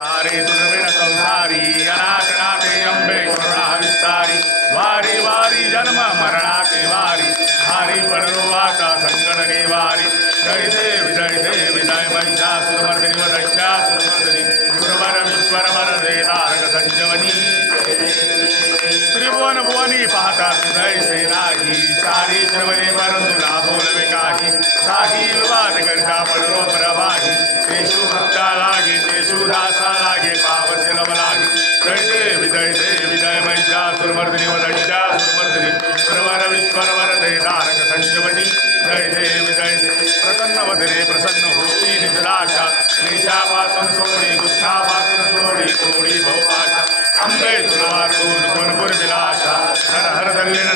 हरे दुर्विण संसारी अनाथनाथे अंबे करुणा विस्तारी वारी वारी जन्म मरणाचे वारी हरी पडलोवाचा संकट निवारी जय देव जय महिषासुरमर्दिनी वदश्यासुरमर्दिनी गुरुवर विश्वर वरदे तारक संजीवनी त्रिभुवन भुवनी पाहता तुझै से नाही चारी श्रवणे परंतु ना बोलवे काही साही विवाद करता पडलो प्रवाही तेषु भक्ता लागे तेषु दासा लागे पावसे लव लागे जय देव जय महिषासुरमर्दिनी वदश्यासुरमर्दिनी गुरुवर विश्वर वरदे तारक संजीवनी जय देव प्रसन्न वदने प्रसन्न होती निजलाशा क्लेशापासून सोडी दुःखापासून सोडी सोडी भवपाशा अंबे तुला वाचून कोणपूर विलाशा हर हर दल्लीन